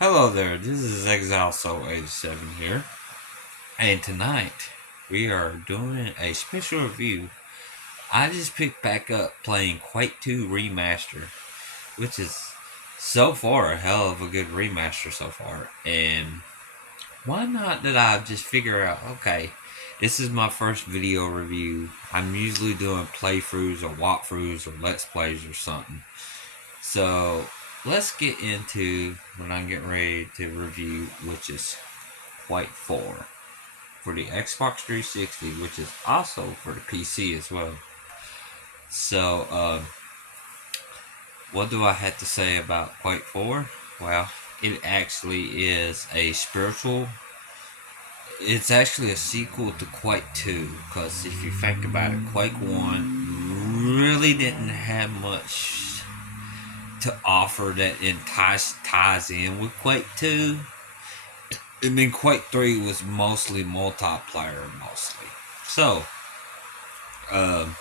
Hello there, this is Exile Soul 87 here, and tonight we are doing a special review. I just picked back up playing Quake 2 Remaster, which is so far a hell of a good remaster so far, and why not did I just figure out, okay, this is my first video review. I'm usually doing playthroughs or walkthroughs or let's plays or something. So let's get into what I'm getting ready to review, which is Quake 4 for the Xbox 360, which is also for the PC as well. So, what do I have to say about Quake 4? Well, it actually is a spiritual. It's actually a sequel to Quake 2, because if you think about it, Quake 1 really didn't have much to offer that ties in with Quake 2. I mean, Quake 3 was mostly multiplayer, mostly. So, um,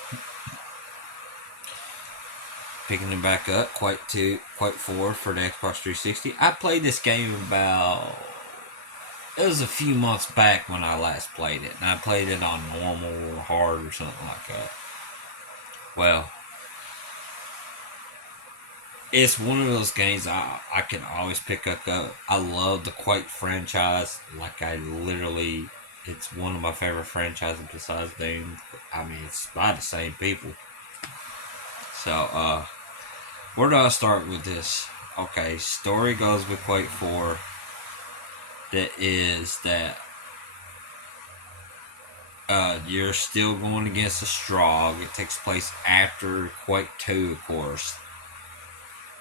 picking it back up, Quake 4 for the Xbox 360. I played this game it was a few months back when I last played it. And I played it on normal or hard or something like that. Well, it's one of those games I can always pick up. I love the Quake franchise. Like, it's one of my favorite franchises besides Doom. I mean, it's by the same people. So, where do I start with this? Okay, story goes with Quake 4 that you're still going against a Strog. It takes place after Quake 2, of course.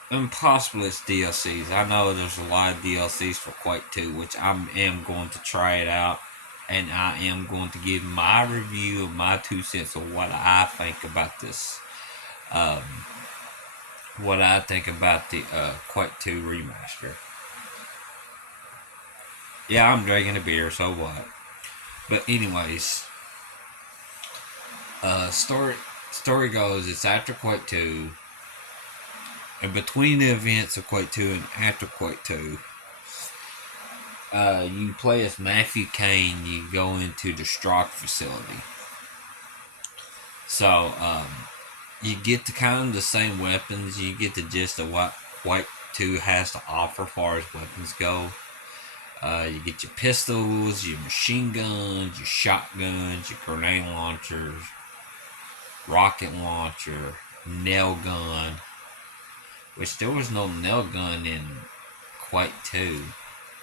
And possibly it's DLCs. I know there's a lot of DLCs for Quake 2, which I am going to try it out. And I am going to give my review of my 2 cents of what I think about this. Um, what I think about the Quake 2 remaster. Yeah, I'm drinking a beer, so what? But anyways, story goes, it's after Quake 2, and between the events of Quake 2 and after Quake 2, you play as Matthew Kane. You go into the Strock facility. So, you get the kind of the same weapons. You get the gist of what Quake 2 has to offer as far as weapons go. You get your pistols, your machine guns, your shotguns, your grenade launchers, rocket launcher, nail gun. Which there was no nail gun in Quake 2.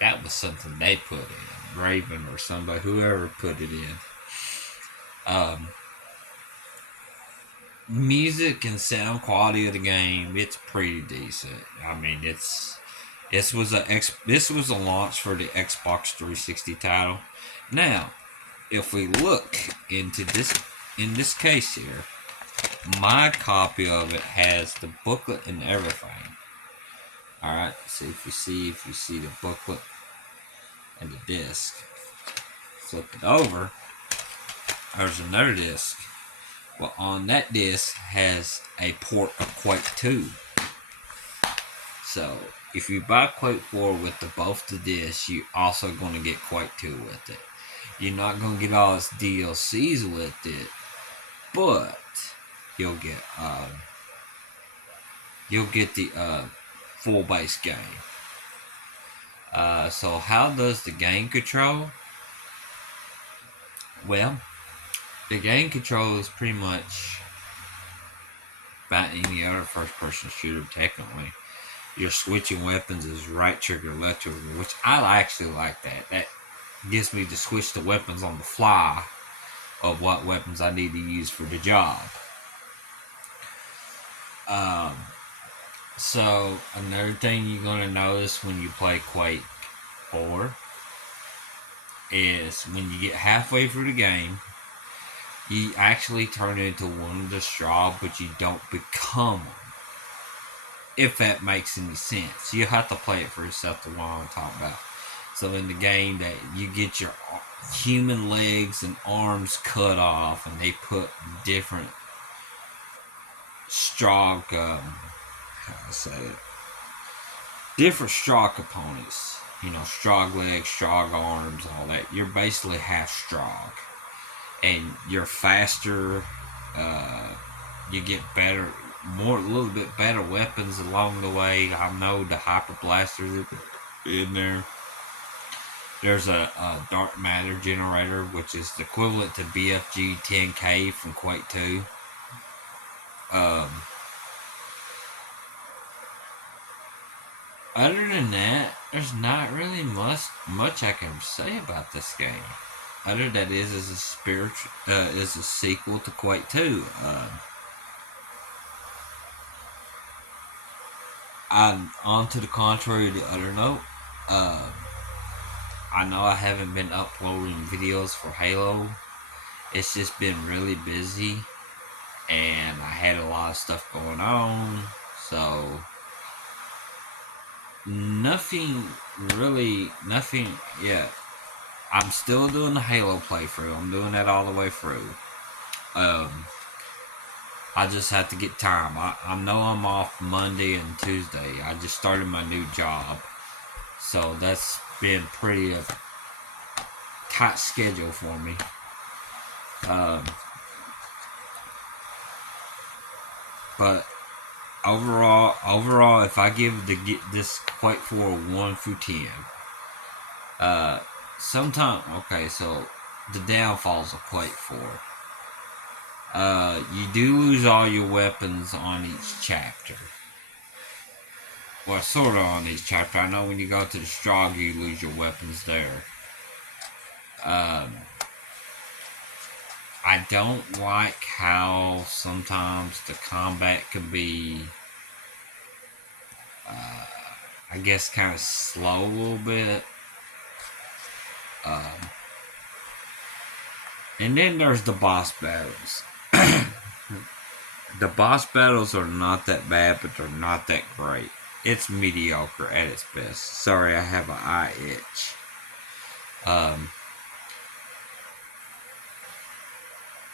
That was something they put in. Raven or somebody, whoever put it in. Music and sound quality of the game, it's pretty decent. I mean, this was a launch for the Xbox 360 title. Now, if we look into this, in this case here, my copy of it has the booklet and everything. All right, so if you see the booklet and the disc, flip it over. There's another disc. Well, on that disc has a port of Quake 2. So if you buy Quake 4 with both the discs, you're also going to get Quake 2 with it. You're not going to get all its DLCs with it, but you'll get the full base game. So how does the game control? Well, the game control is pretty much about any other first-person shooter. Technically, you're switching weapons as right trigger, left trigger, which I actually like that. That gives me to switch the weapons on the fly of what weapons I need to use for the job. So another thing you're gonna notice when you play Quake 4 is when you get halfway through the game, you actually turn into one of the straw, but you don't become one. If that makes any sense, you have to play it for yourself to what I'm talking about. So in the game, that you get your human legs and arms cut off, and they put different straw, how do I say it? different Strog components. You know, Strog legs, Strog arms, all that. You're basically half Strog. And you're faster. Uh, you get better, a little bit better weapons along the way. I know the Hyper Blasters in there. There's a dark matter generator, which is the equivalent to BFG 10K from Quake 2. Um, Other than that, there's not really much I can say about this game. Other than is a spiritual is a sequel to Quake 2. I'm on to the contrary. The other note, uh, I know I haven't been uploading videos for Halo. It's just been really busy, and I had a lot of stuff going on, so nothing yet. I'm still doing the Halo playthrough. I'm doing that all the way through. Um, I just have to get time. I know I'm off Monday and Tuesday. I just started my new job, so that's been pretty tight schedule for me. Um, but overall, if I give this Quake 4 1 through 10, okay, so the downfalls of Quake 4. You do lose all your weapons on each chapter. Well, sort of on each chapter. I know when you go to the Strog, you lose your weapons there. I don't like how sometimes the combat can be, I guess, kind of slow a little bit. And then there's the boss battles. The boss battles are not that bad, but they're not that great. It's mediocre at its best. Sorry, I have an eye itch.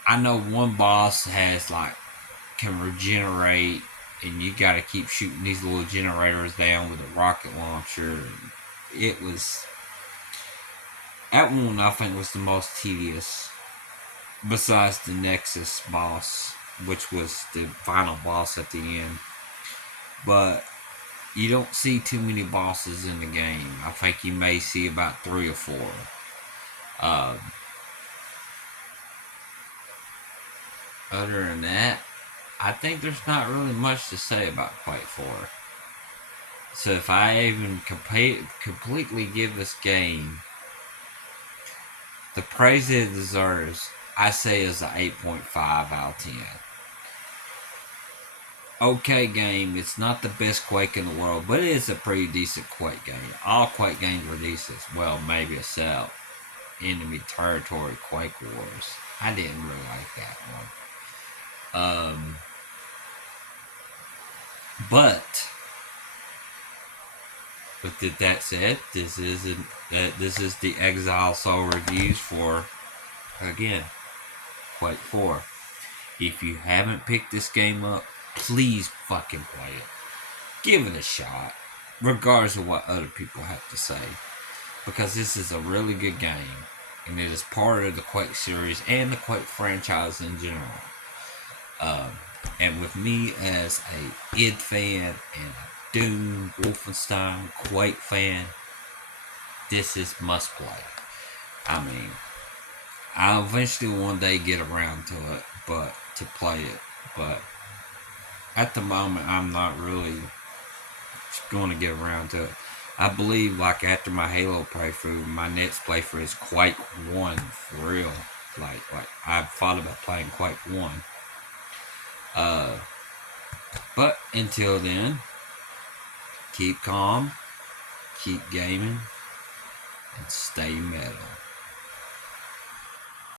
I know one boss can regenerate, and you gotta keep shooting these little generators down with a rocket launcher. It was that one I think was the most tedious, besides the Nexus boss, which was the final boss at the end. But you don't see too many bosses in the game. I think you may see about 3 or 4. Other than that, I think there's not really much to say about Quake 4. So if I even completely give this game the praise it deserves, I say is an 8.5 out of 10. Okay game, it's not the best Quake in the world, but it is a pretty decent Quake game. All Quake games were decent. Well, maybe except Enemy Territory Quake Wars. I didn't really like that one. But with that said, this is the Exile Soul reviews for, again, Quake 4. If you haven't picked this game up, please fucking play it. Give it a shot, regardless of what other people have to say, because this is a really good game, and it is part of the Quake series and the Quake franchise in general. And with me as a id fan and a Doom, Wolfenstein, Quake fan, this is must play. I mean, I'll eventually one day get around to it, but to play it. But at the moment, I'm not really going to get around to it. I believe, like, after my Halo playthrough, my next playthrough is Quake 1 for real. Like I've thought about playing Quake 1. But until then, keep calm, keep gaming, and stay metal.